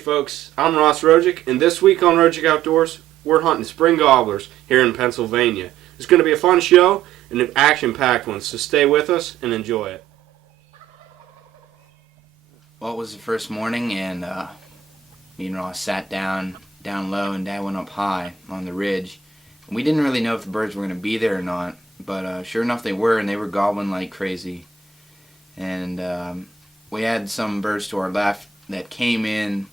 folks, I'm Rojik, and this week on Rojik Outdoors, we're hunting spring gobblers here in Pennsylvania. It's going to be a fun show and an action-packed one, so stay with us and enjoy it. Well, it was the first morning, and me and Ross sat down low, and Dad went up high on the ridge. And we didn't really know if the birds were going to be there or not, but sure enough they were, and they were gobbling like crazy. And we had some birds to our left that came in.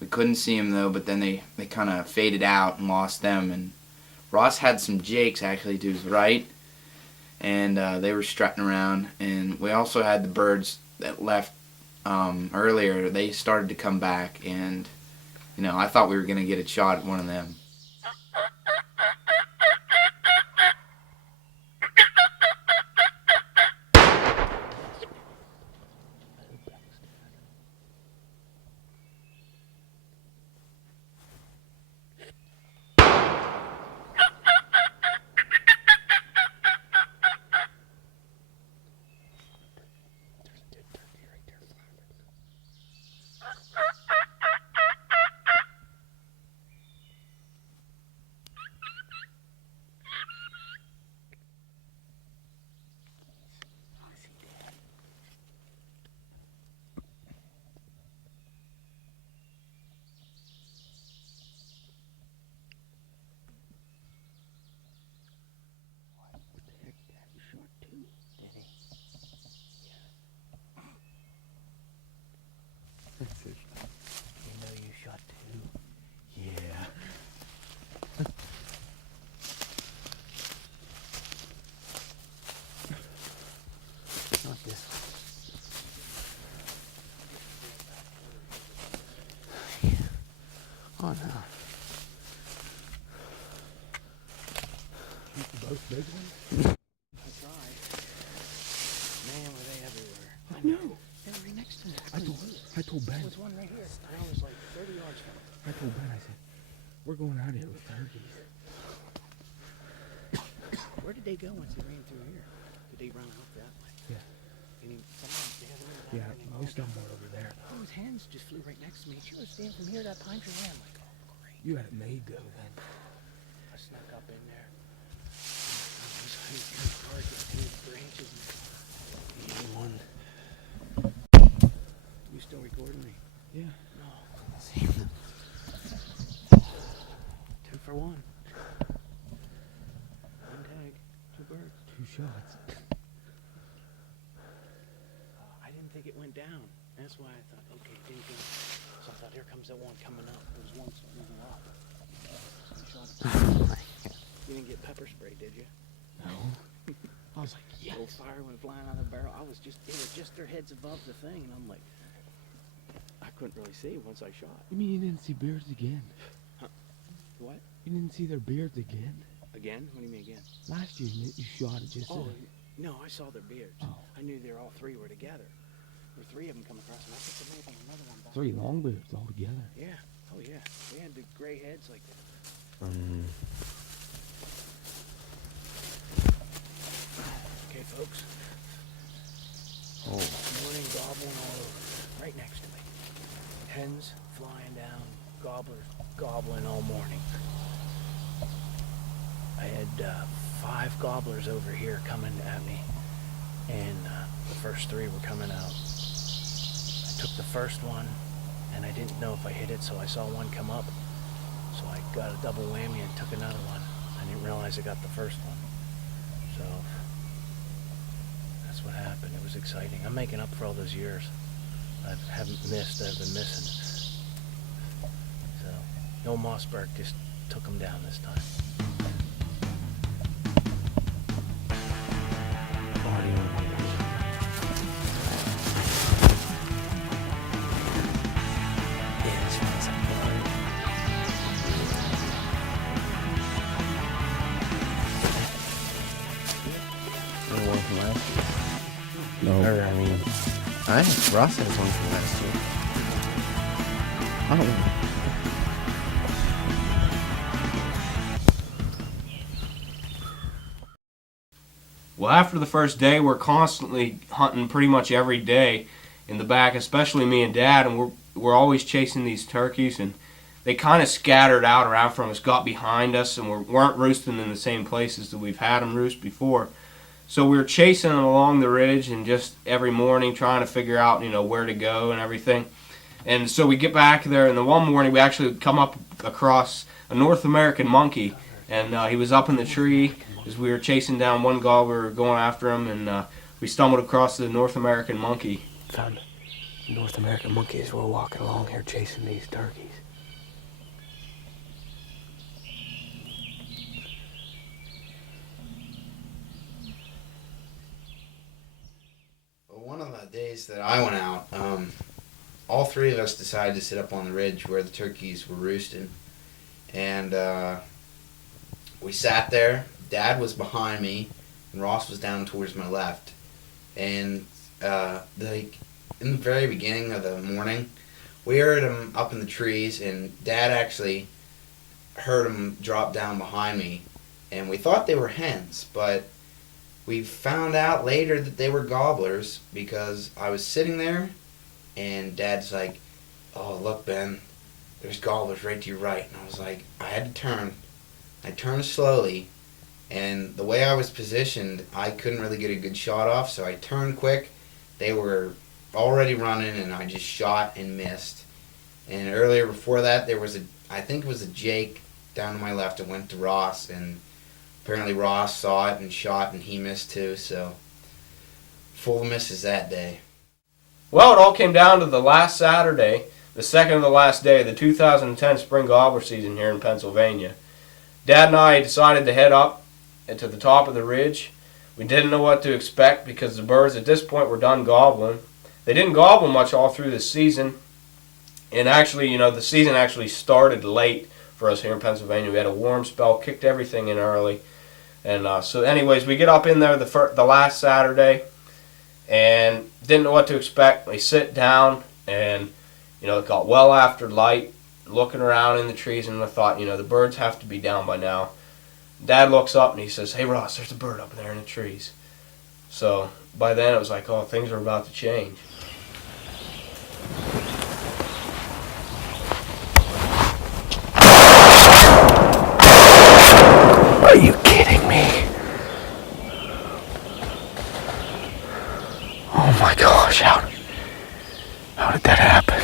We couldn't see them though, but then they kind of faded out and lost them. And Ross had some jakes actually to his right, and they were strutting around. And we also had the birds that left earlier. They started to come back, and you know, I thought we were going to get a shot at one of them. You know you shot two? Yeah. Not this. Yeah. Oh no. Both big ones? I tried. Man, were they everywhere. I know. They were right next to me. I told Ben. There was one right here. And I was like 30 yards from it. I told Ben, I said, we're going out here with turkeys. Where did they go once they ran through here? Did they run out that way? Yeah. Yeah, most of them were over there. Those hens just flew right next to me. She was standing from here to that pine tree. I'm like, oh, great. You had it made though then. I snuck up in there. I was trying to target two branches. One. You still recording me? Yeah. No. See them. 2 for 1. One tag, 2 birds. 2 shots. I didn't think it went down. That's why I thought, okay, it didn't go. So I thought, here comes that one coming up. There was one moving up. You didn't get pepper spray, did you? No. I was like, yes. Little fire went flying out of the barrel. They were just their heads above the thing, and I'm like, I couldn't really see once I shot. You mean you didn't see beards again? Huh? What? You didn't see their beards again? Again? What do you mean again? Last year you shot it just Oh, no, I saw their beards. Oh. I knew they were all 3 were together. There were 3 of them come across, and I think there may have been another one back. 3 longbeards all together. Yeah. Oh, yeah. They had the gray heads like that. Okay, folks. Oh. Morning gobbling all over. Right next to me. Hens flying down. Gobblers gobbling all morning. I had 5 gobblers over here coming at me, and the first 3 were coming out. I took the first one, and I didn't know if I hit it, so I saw one come up. So I got a double whammy and took another one. I didn't realize I got the first one. So that's what happened. It was exciting. I'm making up for all those years. I haven't missed. I've been missing. So no Mossberg just took them down this time. No. Or, I mean, Ross has one from last year. I don't know. Well, after the first day, we're constantly hunting pretty much every day in the back, especially me and Dad, and we're always chasing these turkeys, and they kind of scattered out around from us, got behind us, and weren't roosting in the same places that we've had them roost before. So we were chasing them along the ridge, and just every morning trying to figure out, where to go and everything. And so we get back there, and the one morning we actually come up across a North American monkey, and he was up in the tree as we were chasing down one gobbler, going after him, and we stumbled across the North American monkey. Found North American monkeys. We're walking along here chasing these turkeys. One of the days that I went out, all three of us decided to sit up on the ridge where the turkeys were roosting. And we sat there. Dad was behind me, and Ross was down towards my left. And in the very beginning of the morning, we heard them up in the trees, and Dad actually heard them drop down behind me. And we thought they were hens, but we found out later that they were gobblers, because I was sitting there and Dad's like, "Oh, look, Ben, there's gobblers right to your right." And I was like, I had to turn. I turned slowly, and the way I was positioned, I couldn't really get a good shot off, so I turned quick. They were already running, and I just shot and missed. And earlier before that, there was I think it was a Jake down to my left that went to Ross, and apparently Ross saw it and shot, and he missed too, so full of misses that day. Well, it all came down to the last Saturday, the second of the last day of the 2010 spring gobbler season here in Pennsylvania. Dad and I decided to head up to the top of the ridge. We didn't know what to expect because the birds at this point were done gobbling. They didn't gobble much all through the season, and actually, the season actually started late for us here in Pennsylvania. We had a warm spell, kicked everything in early. And so anyways, we get up in there the last Saturday and didn't know what to expect. We sit down, and it got well after light, looking around in the trees, and I thought, the birds have to be down by now. Dad looks up and he says, "Hey Ross, there's a bird up there in the trees." So by then it was like, oh, things are about to change. Are you kidding me? Oh my gosh, how did that happen?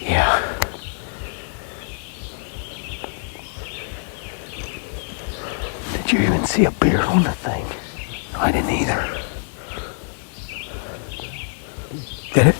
Yeah. Did you even see a beard on the thing? I didn't either. Did it?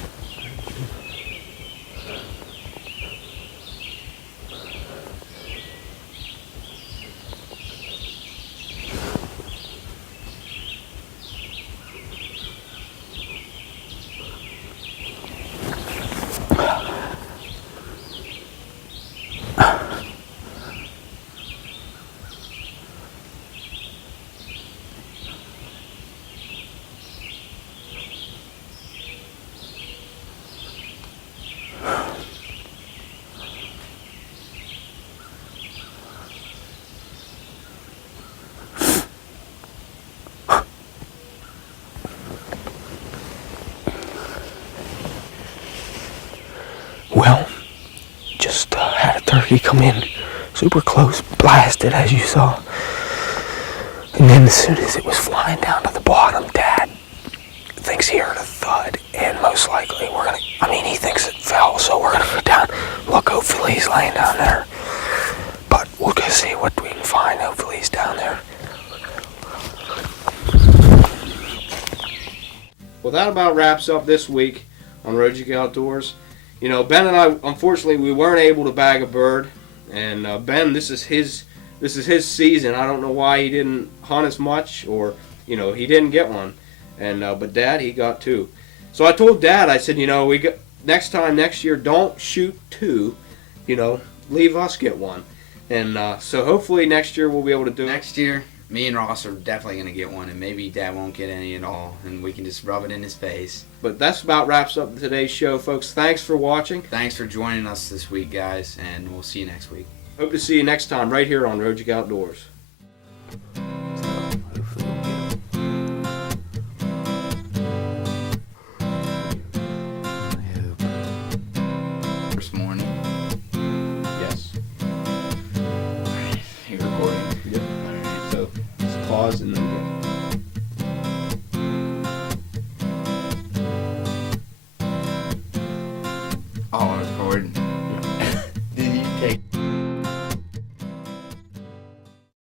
Well, just had a turkey come in super close, blasted as you saw. And then as soon as it was flying down to the bottom, Dad thinks he heard a thud, and most likely he thinks it fell, so we're gonna go down, look, hopefully he's laying down there. But we'll go see what we can find, hopefully he's down there. Well, that about wraps up this week on Rojik Outdoors. Ben and I, unfortunately, we weren't able to bag a bird, and Ben, this is his season. I don't know why he didn't hunt as much, or he didn't get one, and but Dad, he got two. So I told Dad, I said, next year, don't shoot two, leave us get one, and so hopefully next year we'll be able to do it. Next year, me and Ross are definitely going to get one, and maybe Dad won't get any at all, and we can just rub it in his face. But that's about wraps up today's show, folks. Thanks for watching. Thanks for joining us this week, guys, and we'll see you next week. Hope to see you next time right here on Rojik Outdoors. maws and